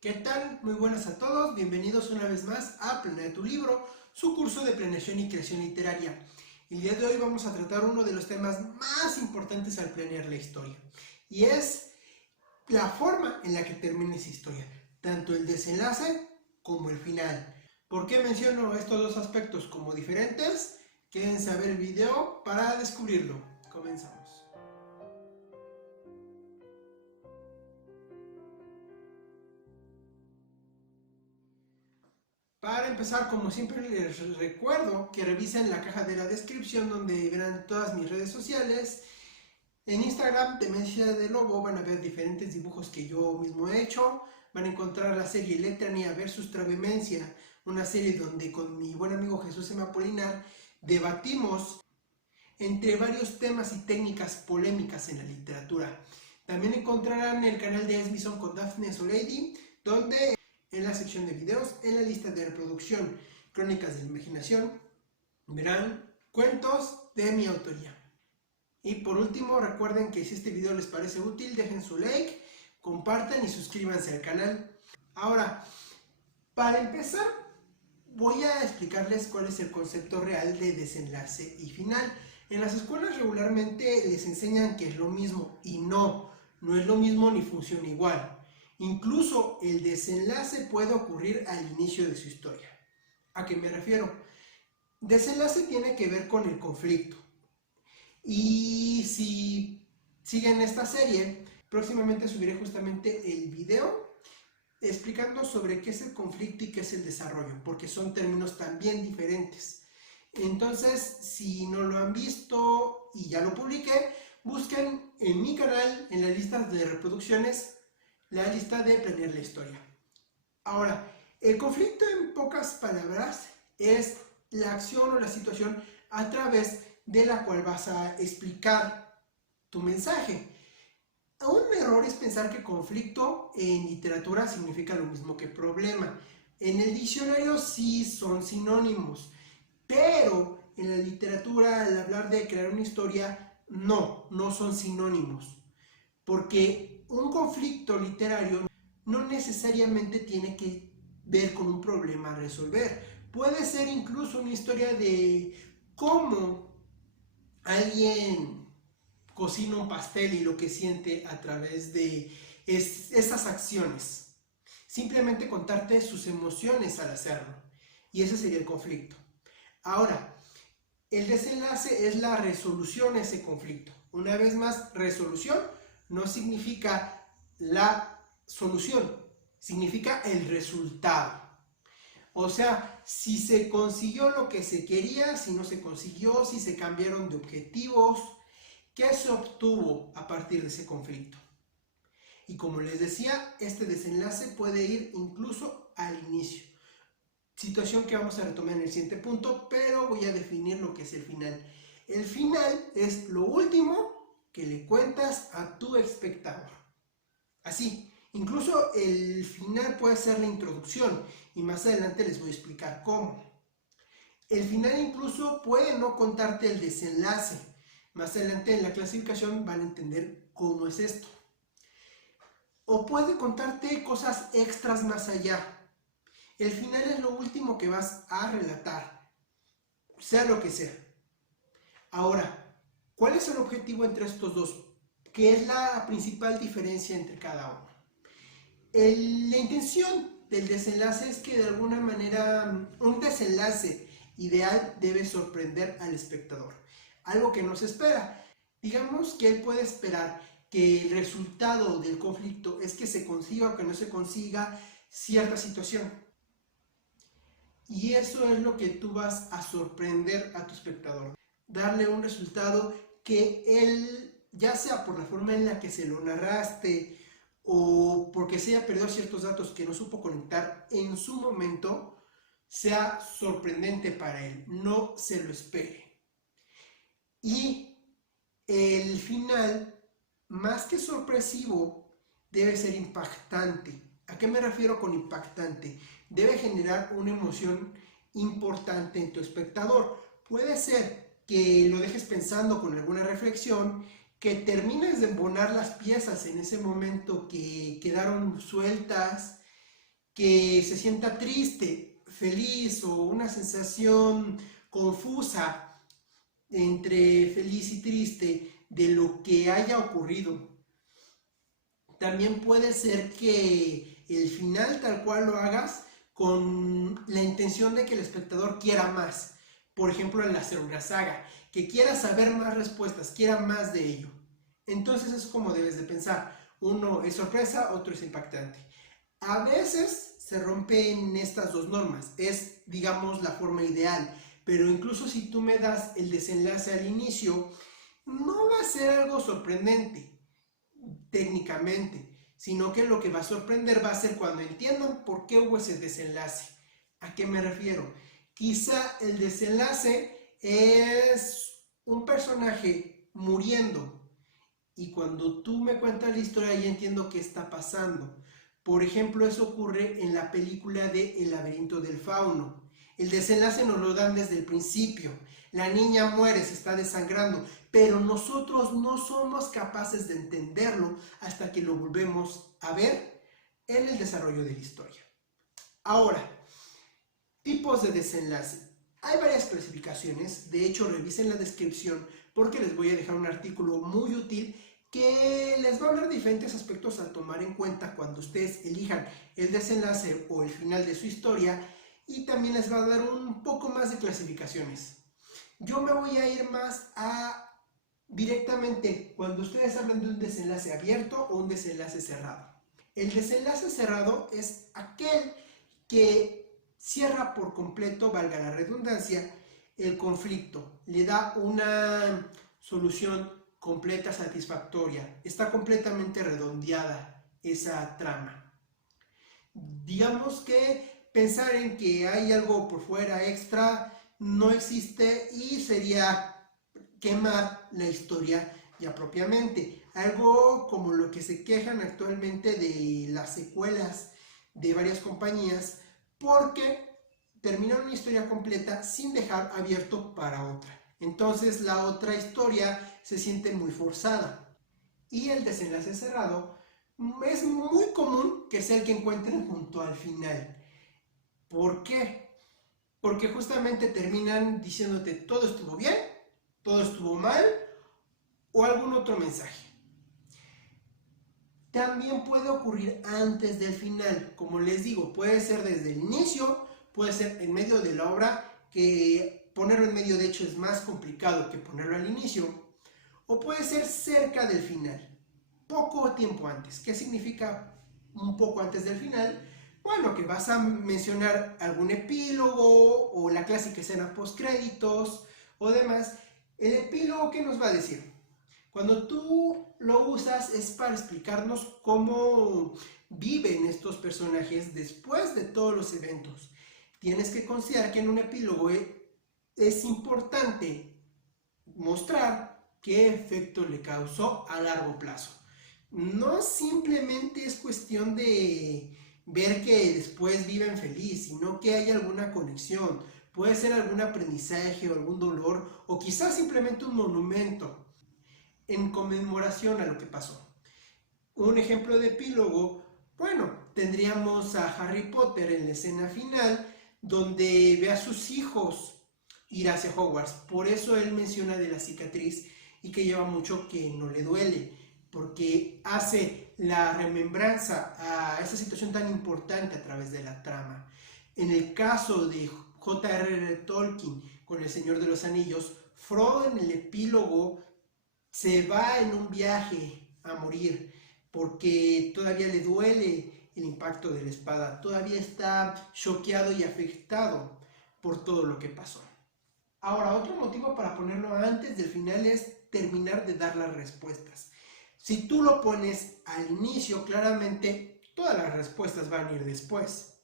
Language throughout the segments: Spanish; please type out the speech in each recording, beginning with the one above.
¿Qué tal? Muy buenas a todos, bienvenidos una vez más a Planea tu Libro, su curso de planeación y creación literaria. El día de hoy vamos a tratar uno de los temas más importantes al planear la historia, y es la forma en la que termina esa historia, tanto el desenlace como el final. ¿Por qué menciono estos dos aspectos como diferentes? Quédense a ver el video para descubrirlo. Comenzamos. Para empezar, como siempre les recuerdo que revisen la caja de la descripción donde verán todas mis redes sociales. En Instagram, Demencia de Lobo, van a ver diferentes dibujos que yo mismo he hecho. Van a encontrar la serie Letrania vs Travemencia, una serie donde con mi buen amigo Jesús M. Apolinar debatimos entre varios temas y técnicas polémicas en la literatura. También encontrarán el canal de Esmison con Daphne Soleidi, donde en la sección de videos, en la lista de reproducción Crónicas de la Imaginación, verán cuentos de mi autoría. Y por último, recuerden que si este video les parece útil, dejen su like, compartan y suscríbanse al canal. Ahora, para empezar, voy a explicarles cuál es el concepto real de desenlace y final. En las escuelas regularmente les enseñan que es lo mismo, y no es lo mismo ni funciona igual. Incluso el desenlace puede ocurrir al inicio de su historia. ¿A qué me refiero? Desenlace tiene que ver con el conflicto. Y si siguen esta serie, próximamente subiré justamente el video explicando sobre qué es el conflicto y qué es el desarrollo, porque son términos también diferentes. Entonces, si no lo han visto y ya lo publiqué, busquen en mi canal, en la lista de reproducciones, la lista de planear la historia. Ahora, el conflicto, en pocas palabras, es la acción o la situación a través de la cual vas a explicar tu mensaje. Un error es pensar que conflicto en literatura significa lo mismo que problema. En el diccionario sí son sinónimos, pero en la literatura, al hablar de crear una historia, no son sinónimos. Porque un conflicto literario no necesariamente tiene que ver con un problema a resolver. Puede ser incluso una historia de cómo alguien cocina un pastel y lo que siente a través de esas acciones. Simplemente contarte sus emociones al hacerlo. Y ese sería el conflicto. Ahora, el desenlace es la resolución a ese conflicto. Una vez más, resolución no significa la solución, significa el resultado. O sea, si se consiguió lo que se quería, si no se consiguió, si se cambiaron de objetivos, ¿qué se obtuvo a partir de ese conflicto? Y como les decía, este desenlace puede ir incluso al inicio. Situación que vamos a retomar en el siguiente punto, pero voy a definir lo que es el final. El final es lo último que le cuentas a tu espectador. Así, incluso el final puede ser la introducción, y más adelante les voy a explicar cómo. El final incluso puede no contarte el desenlace. Más adelante en la clasificación van a entender cómo es esto. O puede contarte cosas extras más allá. El final es lo último que vas a relatar, sea lo que sea. Ahora, ¿cuál es el objetivo entre estos dos? ¿Qué es la principal diferencia entre cada uno? La intención del desenlace es que de alguna manera un desenlace ideal debe sorprender al espectador. Algo que no se espera. Digamos que él puede esperar que el resultado del conflicto es que se consiga o que no se consiga cierta situación. Y eso es lo que tú vas a sorprender a tu espectador. Darle un resultado que él, ya sea por la forma en la que se lo narraste o porque se haya perdido ciertos datos que no supo conectar en su momento, sea sorprendente para él, no se lo espere. Y el final, más que sorpresivo, debe ser impactante. ¿A qué me refiero con impactante? Debe generar una emoción importante en tu espectador. Puede ser que lo dejes pensando con alguna reflexión, que termines de embonar las piezas en ese momento que quedaron sueltas que se sienta triste, feliz o una sensación confusa entre feliz y triste de lo que haya ocurrido. También puede ser que el final tal cual lo hagas con la intención de que el espectador quiera más. Por ejemplo, al hacer una saga, que quiera saber más respuestas, quiera más de ello. Entonces es como debes de pensar. Uno es sorpresa, otro es impactante. A veces se rompen estas dos normas. Es, digamos, la forma ideal. Pero incluso si tú me das el desenlace al inicio, no va a ser algo sorprendente técnicamente, sino que lo que va a sorprender va a ser cuando entiendan por qué hubo ese desenlace. ¿A qué me refiero? Quizá el desenlace es un personaje muriendo y cuando tú me cuentas la historia ya entiendo qué está pasando. Por ejemplo, eso ocurre en la película de El laberinto del fauno. El desenlace nos lo dan desde el principio. La niña muere, se está desangrando, pero nosotros no somos capaces de entenderlo hasta que lo volvemos a ver en el desarrollo de la historia. Ahora, tipos de desenlace. Hay varias clasificaciones, de hecho revisen la descripción porque les voy a dejar un artículo muy útil que les va a hablar de diferentes aspectos a tomar en cuenta cuando ustedes elijan el desenlace o el final de su historia y también les va a dar un poco más de clasificaciones. Yo me voy a ir más a directamente cuando ustedes hablan de un desenlace abierto o un desenlace cerrado. El desenlace cerrado es aquel que cierra por completo, valga la redundancia, el conflicto, le da una solución completa, satisfactoria, está completamente redondeada esa trama. Digamos que pensar en que hay algo por fuera extra no existe y sería quemar la historia ya propiamente. Algo como lo que se quejan actualmente de las secuelas de varias compañías porque terminan una historia completa sin dejar abierto para otra. Entonces la otra historia se siente muy forzada. Y el desenlace cerrado es muy común que sea el que encuentren junto al final. ¿Por qué? Porque justamente terminan diciéndote todo estuvo bien, todo estuvo mal o algún otro mensaje. También puede ocurrir antes del final, como les digo, puede ser desde el inicio, puede ser en medio de la obra, que ponerlo en medio de hecho es más complicado que ponerlo al inicio, o puede ser cerca del final, poco tiempo antes. ¿Qué significa un poco antes del final? Bueno, que vas a mencionar algún epílogo o la clásica escena post créditos o demás. El epílogo, ¿qué nos va a decir? Cuando tú lo usas es para explicarnos cómo viven estos personajes después de todos los eventos. Tienes que considerar que en un epílogo es importante mostrar qué efecto le causó a largo plazo. No simplemente es cuestión de ver que después viven feliz, sino que hay alguna conexión. Puede ser algún aprendizaje o algún dolor, o quizás simplemente un monumento en conmemoración a lo que pasó. Un ejemplo de epílogo, bueno, tendríamos a Harry Potter en la escena final, donde ve a sus hijos ir hacia Hogwarts. Por eso él menciona de la cicatriz y que lleva mucho que no le duele, porque hace la remembranza a esa situación tan importante a través de la trama. En el caso de J.R.R. Tolkien con El Señor de los Anillos, Frodo en el epílogo se va en un viaje a morir porque todavía le duele el impacto de la espada, todavía está choqueado y afectado por todo lo que pasó. Ahora, otro motivo para ponerlo antes del final es terminar de dar las respuestas. Si tú lo pones al inicio, claramente todas las respuestas van a ir después.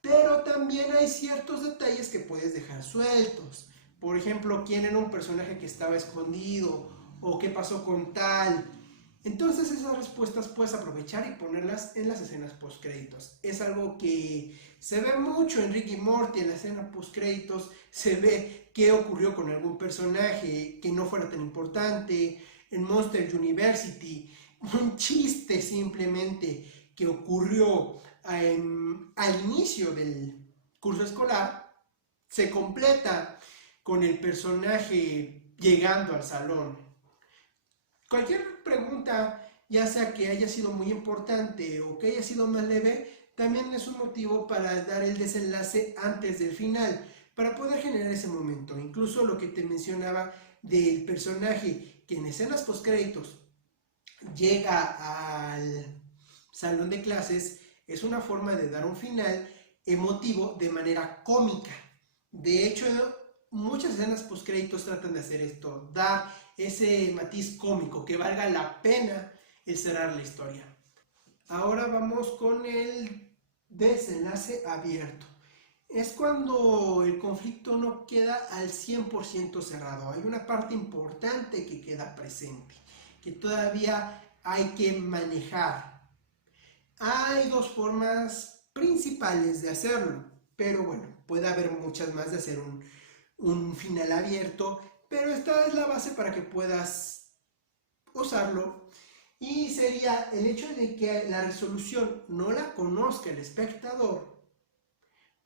Pero también hay ciertos detalles que puedes dejar sueltos. Por ejemplo, quién era un personaje que estaba escondido o qué pasó con tal. Entonces esas respuestas puedes aprovechar y ponerlas en las escenas post créditos. Es algo que se ve mucho en Rick y Morty, en la escena post créditos. Se ve qué ocurrió con algún personaje que no fuera tan importante. En Monster University, un chiste simplemente que ocurrió al inicio del curso escolar, se completa con el personaje llegando al salón. Cualquier pregunta, ya sea que haya sido muy importante o que haya sido más leve, también es un motivo para dar el desenlace antes del final, para poder generar ese momento. Incluso lo que te mencionaba del personaje que en escenas postcréditos llega al salón de clases, es una forma de dar un final emotivo de manera cómica. De hecho, muchas escenas postcréditos tratan de hacer esto, dar ese matiz cómico, que valga la pena el cerrar la historia. Ahora vamos con el desenlace abierto. Es cuando el conflicto no queda al 100% cerrado. Hay una parte importante que queda presente, que todavía hay que manejar. Hay dos formas principales de hacerlo, pero bueno, puede haber muchas más de hacer un final abierto, pero esta es la base para que puedas usarlo. Y sería el hecho de que la resolución no la conozca el espectador.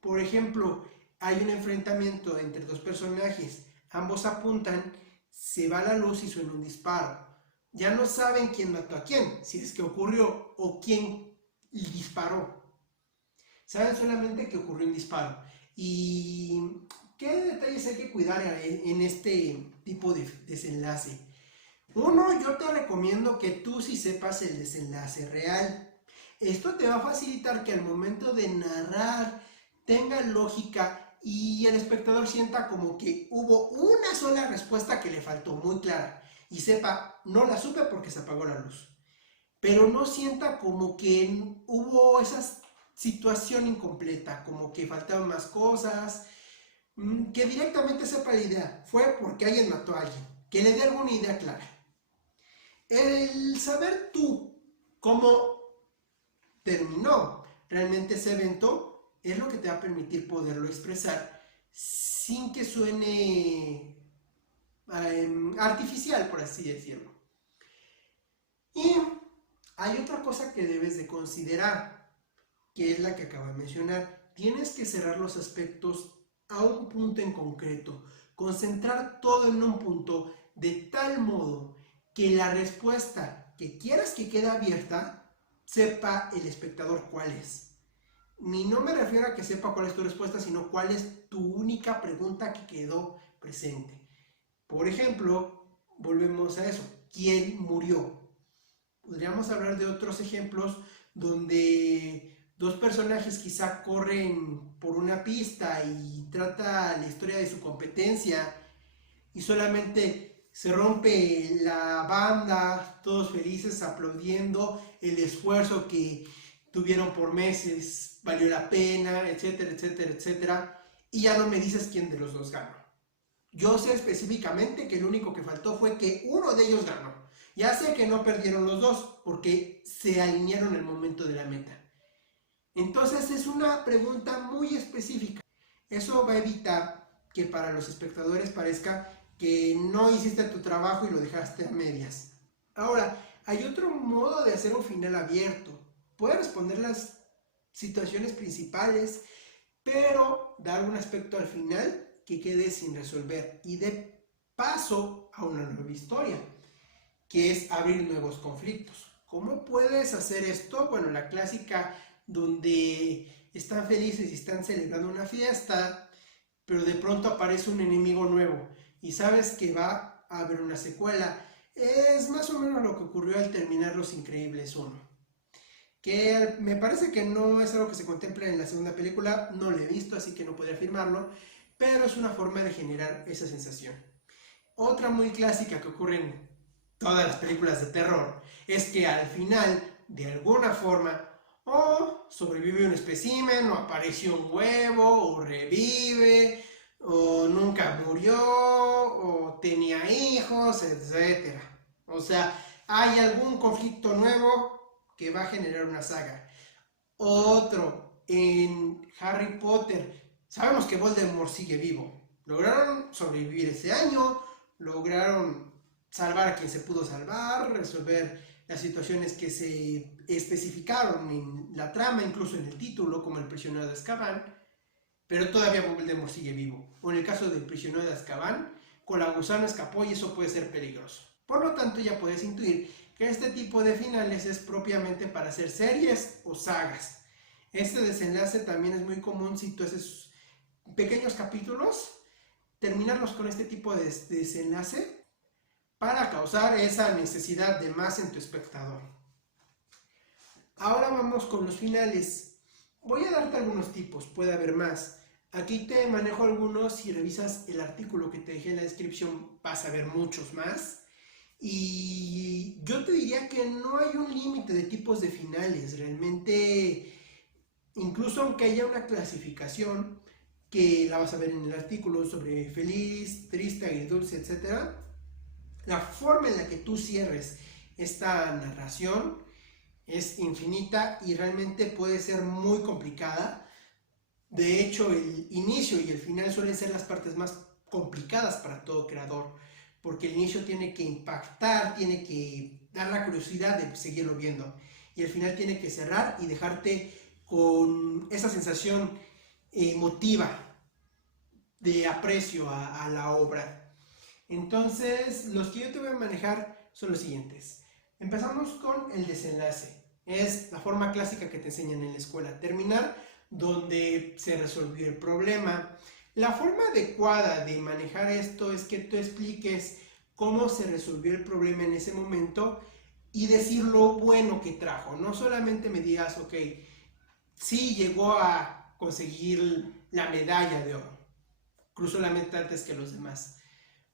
Por ejemplo, hay un enfrentamiento entre dos personajes, ambos apuntan, se va la luz y suena un disparo. Ya no saben quién mató a quién, si es que ocurrió o quién disparó. Saben solamente que ocurrió un disparo. ¿Y qué detalles hay que cuidar en este tipo de desenlace? Uno, yo te recomiendo que tú sí sepas el desenlace real. Esto te va a facilitar que al momento de narrar tenga lógica y el espectador sienta como que hubo una sola respuesta que le faltó muy clara y sepa, no la supe porque se apagó la luz, pero no sienta como que hubo esa situación incompleta, como que faltaban más cosas, que directamente sepa la idea, fue porque alguien mató a alguien, que le dé alguna idea clara. El saber tú cómo terminó realmente ese evento es lo que te va a permitir poderlo expresar sin que suene artificial, por así decirlo. Y hay otra cosa que debes de considerar, que es la que acabo de mencionar. Tienes que cerrar los aspectos a un punto en concreto, concentrar todo en un punto de tal modo que la respuesta que quieras que quede abierta sepa el espectador cuál es. Ni no me refiero a que sepa cuál es tu respuesta, sino cuál es tu única pregunta que quedó presente. Por ejemplo, volvemos a eso. ¿Quién murió? Podríamos hablar de otros ejemplos donde dos personajes quizá corren por una pista y trata la historia de su competencia y solamente se rompe la banda, todos felices aplaudiendo el esfuerzo que tuvieron por meses, valió la pena, etcétera, etcétera, etcétera, y ya no me dices quién de los dos ganó. Yo sé específicamente que lo único que faltó fue que uno de ellos ganó. Ya sé que no perdieron los dos porque se alinearon en el momento de la meta. Entonces es una pregunta muy específica. Eso va a evitar que para los espectadores parezca que no hiciste tu trabajo y lo dejaste a medias. Ahora, hay otro modo de hacer un final abierto. Puedes responder las situaciones principales, pero dar un aspecto al final que quede sin resolver y dé paso a una nueva historia, que es abrir nuevos conflictos. ¿Cómo puedes hacer esto? Bueno, la clásica donde están felices y están celebrando una fiesta, pero de pronto aparece un enemigo nuevo y sabes que va a haber una secuela. Es más o menos lo que ocurrió al terminar Los Increíbles 1. Que me parece que no es algo que se contempla en la segunda película, no lo he visto, así que no podría afirmarlo, pero es una forma de generar esa sensación. Otra muy clásica que ocurre en todas las películas de terror es que al final, de alguna forma, o sobrevive un espécimen, o apareció un huevo, o revive, o nunca murió, o tenía hijos, etc. O sea, hay algún conflicto nuevo que va a generar una saga. Otro, en Harry Potter, sabemos que Voldemort sigue vivo. Lograron sobrevivir ese año, lograron salvar a quien se pudo salvar, resolver las situaciones que se especificaron en la trama, incluso en el título, como el prisionero de Azkaban, pero todavía Voldemort sigue vivo. O en el caso del prisionero de Azkaban, Colagusano escapó y eso puede ser peligroso. Por lo tanto, ya puedes intuir que este tipo de finales es propiamente para hacer series o sagas. Este desenlace también es muy común si tú haces pequeños capítulos, terminarlos con este tipo de desenlace para causar esa necesidad de más en tu espectador. Ahora vamos con los finales. Voy a darte algunos tipos, puede haber más. Aquí te manejo algunos, si revisas el artículo que te dejé en la descripción vas a ver muchos más. Y yo te diría que no hay un límite de tipos de finales, realmente, incluso aunque haya una clasificación, que la vas a ver en el artículo sobre feliz, triste, agridulce, etc. La forma en la que tú cierres esta narración es infinita y realmente puede ser muy complicada. De hecho, el inicio y el final suelen ser las partes más complicadas para todo creador, porque el inicio tiene que impactar, tiene que dar la curiosidad de seguirlo viendo, y el final tiene que cerrar y dejarte con esa sensación emotiva de aprecio a la obra. Entonces, los que yo te voy a manejar son los siguientes. Empezamos con el desenlace. Es la forma clásica que te enseñan en la escuela. Terminar donde se resolvió el problema. La forma adecuada de manejar esto es que tú expliques cómo se resolvió el problema en ese momento y decir lo bueno que trajo. No solamente me digas, ok, sí llegó a conseguir la medalla de oro, cruzó la meta antes que los demás.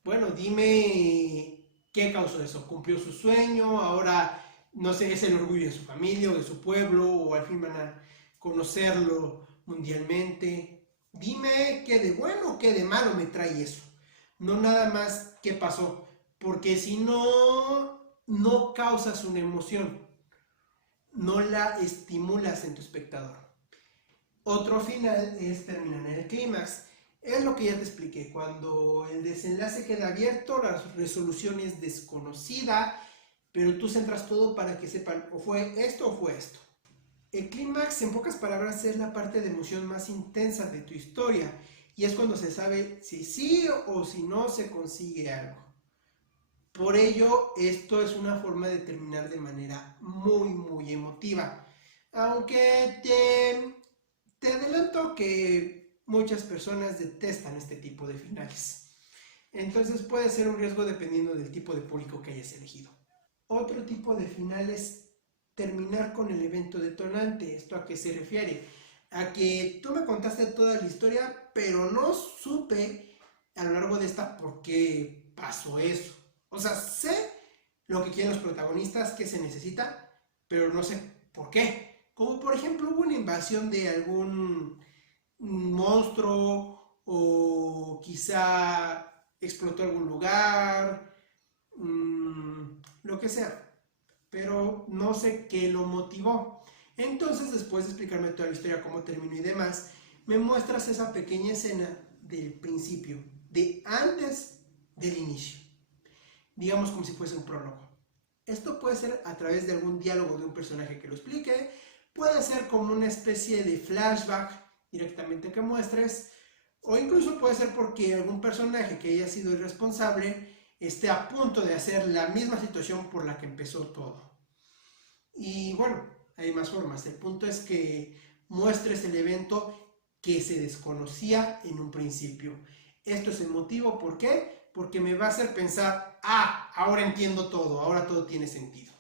Bueno, dime qué causó eso. ¿Cumplió su sueño? Ahora, no sé, es el orgullo de su familia o de su pueblo, o al fin van a conocerlo mundialmente. Dime qué de bueno o qué de malo me trae eso. No nada más qué pasó, porque si no, no causas una emoción, no la estimulas en tu espectador. Otro final es terminar en el clímax. Es lo que ya te expliqué, cuando el desenlace queda abierto, la resolución es desconocida, pero tú centras todo para que sepan o fue esto o fue esto. El clímax, en pocas palabras, es la parte de emoción más intensa de tu historia y es cuando se sabe si sí o si no se consigue algo. Por ello, esto es una forma de terminar de manera muy emotiva. Aunque te adelanto que muchas personas detestan este tipo de finales. Entonces puede ser un riesgo dependiendo del tipo de público que hayas elegido. Otro tipo de final es terminar con el evento detonante. ¿Esto a qué se refiere? A que tú me contaste toda la historia, pero no supe a lo largo de esta por qué pasó eso. O sea, sé lo que quieren los protagonistas, qué se necesita, pero no sé por qué. Como por ejemplo hubo una invasión de algún monstruo o quizá explotó algún lugar, lo que sea, pero no sé qué lo motivó. Entonces, después de explicarme toda la historia, cómo terminó y demás, me muestras esa pequeña escena del principio, de antes del inicio, digamos como si fuese un prólogo. Esto puede ser a través de algún diálogo de un personaje que lo explique, puede ser como una especie de flashback directamente que muestres, o incluso puede ser porque algún personaje que haya sido el responsable esté a punto de hacer la misma situación por la que empezó todo. Y bueno, hay más formas. El punto es que muestres el evento que se desconocía en un principio. Esto es el motivo, ¿por qué? Porque me va a hacer pensar, ahora entiendo todo, ahora todo tiene sentido.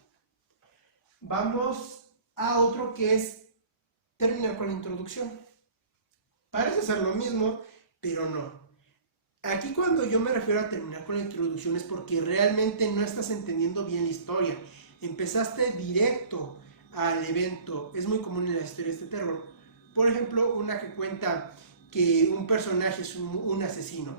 Vamos a otro que es terminar con la introducción. Parece ser lo mismo, pero no. Aquí cuando yo me refiero a terminar con la introducción es porque realmente no estás entendiendo bien la historia. Empezaste directo al evento. Es muy común en las historias de terror. Por ejemplo, una que cuenta que un personaje es un asesino,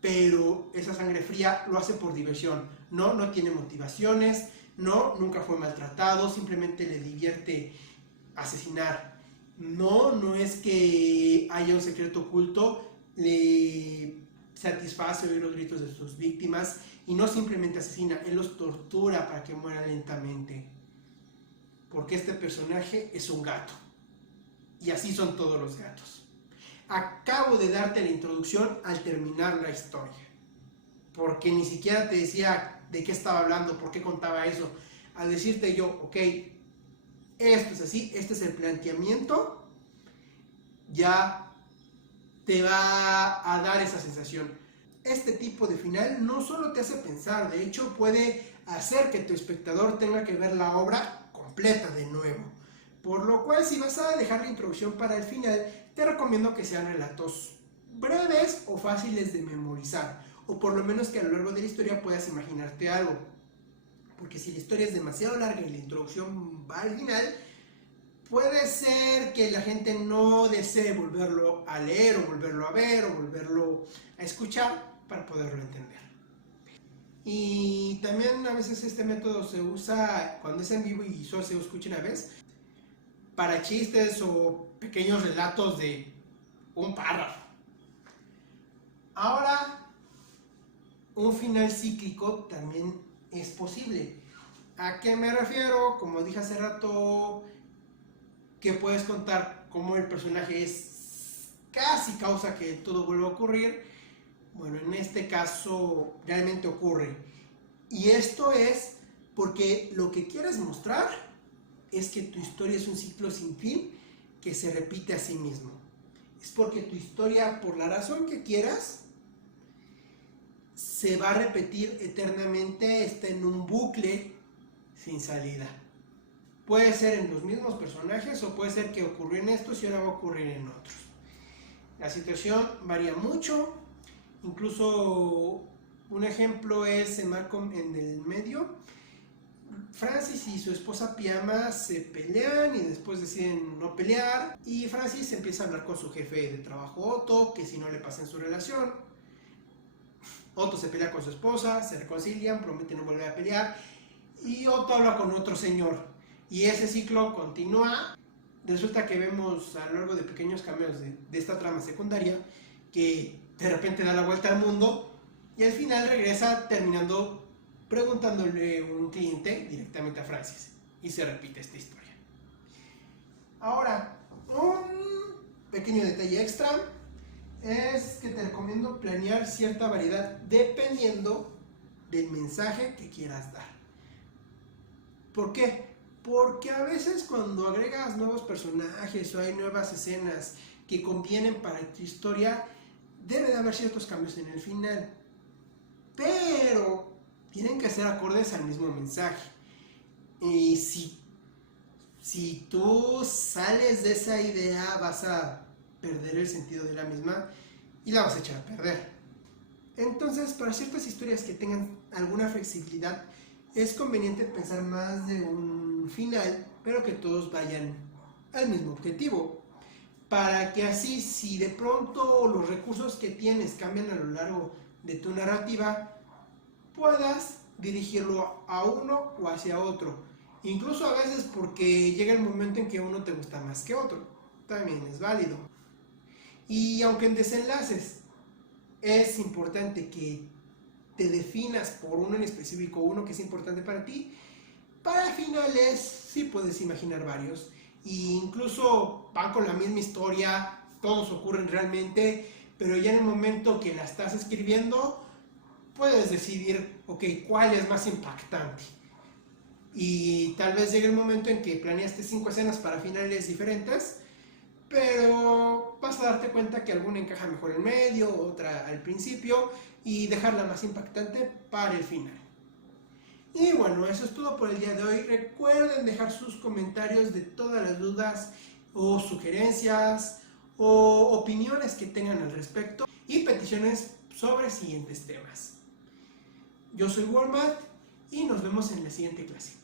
pero esa sangre fría lo hace por diversión. No tiene motivaciones, nunca fue maltratado, simplemente le divierte asesinar. No es que haya un secreto oculto, le satisface oír los gritos de sus víctimas y no simplemente asesina, él los tortura para que mueran lentamente. porque este personaje es un gato. Y así son todos los gatos. Acabo de darte la introducción al terminar la historia, porque ni siquiera te decía de qué estaba hablando, por qué contaba eso. Al decirte yo, ok, esto es así, este es el planteamiento, ya te va a dar esa sensación. Este tipo de final no solo te hace pensar, de hecho puede hacer que tu espectador tenga que ver la obra completa de nuevo. Por lo cual, si vas a dejar la introducción para el final, te recomiendo que sean relatos breves o fáciles de memorizar, o por lo menos que a lo largo de la historia puedas imaginarte algo. Porque si la historia es demasiado larga y la introducción va al final, puede ser que la gente no desee volverlo a leer, o volverlo a ver, o volverlo a escuchar para poderlo entender. Y también a veces este método se usa cuando es en vivo y solo se escucha una vez, para chistes o pequeños relatos de un párrafo. Ahora, un final cíclico también es posible. ¿A qué me refiero? Como dije hace rato, que puedes contar cómo el personaje es casi causa que todo vuelva a ocurrir. Bueno, en este caso realmente ocurre. Y esto es porque lo que quieres mostrar es que tu historia es un ciclo sin fin que se repite a sí mismo. Es porque tu historia, por la razón que quieras, se va a repetir eternamente, está en un bucle sin salida. Puede ser en los mismos personajes o puede ser que ocurrió en estos y ahora va a ocurrir en otros. La situación varía mucho, incluso un ejemplo es en Malcolm en el medio. Francis y su esposa Piyama se pelean y después deciden no pelear, y Francis empieza a hablar con su jefe de trabajo Otto, que si no le pasa en su relación. Otto se pelea con su esposa, se reconcilian, prometen no volver a pelear, y Otto habla con otro señor, y ese ciclo continúa. Resulta que vemos a lo largo de pequeños cameos de esta trama secundaria que de repente da la vuelta al mundo y al final regresa terminando preguntándole un cliente directamente a Francis, y se repite esta historia. Ahora, un pequeño detalle extra es que te recomiendo planear cierta variedad dependiendo del mensaje que quieras dar. ¿Por qué? Porque a veces cuando agregas nuevos personajes o hay nuevas escenas que convienen para tu historia, debe de haber ciertos cambios en el final, pero tienen que ser acordes al mismo mensaje. Y si tú sales de esa idea, vas a perder el sentido de la misma y la vas a echar a perder. Entonces, para ciertas historias que tengan alguna flexibilidad, es conveniente pensar más de un final, pero que todos vayan al mismo objetivo, para que así, si de pronto los recursos que tienes cambian a lo largo de tu narrativa, puedas dirigirlo a uno o hacia otro. Incluso a veces porque llega el momento en que uno te gusta más que otro, también es válido. Y aunque en desenlaces es importante que te definas por uno en específico, uno que es importante para ti, para finales sí puedes imaginar varios, e incluso van con la misma historia, todos ocurren realmente, pero ya en el momento que la estás escribiendo puedes decidir, ok, cuál es más impactante. Y tal vez llegue el momento en que planeaste 5 escenas para finales diferentes, pero vas a darte cuenta que alguna encaja mejor en medio, otra al principio, y dejarla más impactante para el final. Y bueno, eso es todo por el día de hoy. Recuerden dejar sus comentarios de todas las dudas o sugerencias o opiniones que tengan al respecto y peticiones sobre siguientes temas. Yo soy Walmart y nos vemos en la siguiente clase.